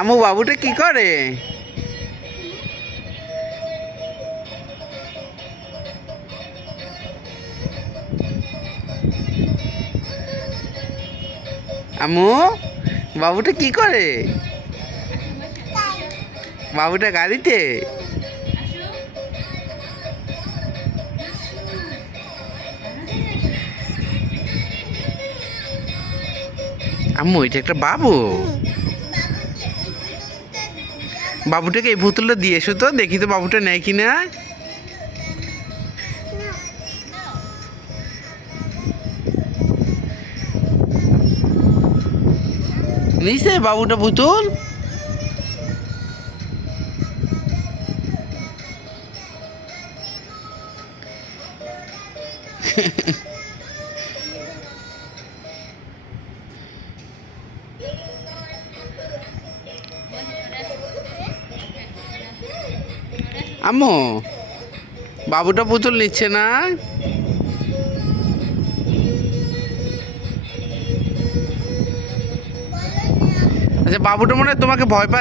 আমু বাবুটা কি করে? আমু বাবুটা কি করে? বাবুটা গাড়িতে? আম্মু এটা একটা বাবু। বাবুটাকে এই পুতুলটা দিয়ে এসো তো, দেখি তো বাবুটা নেয় কিনা। নিছে বাবুটা পুতুল? আম্মু বাবুটা পুতুল নিচ্ছে না? আচ্ছা বাবুটা মনে হয় তোমাকে ভয় পাচ্ছে।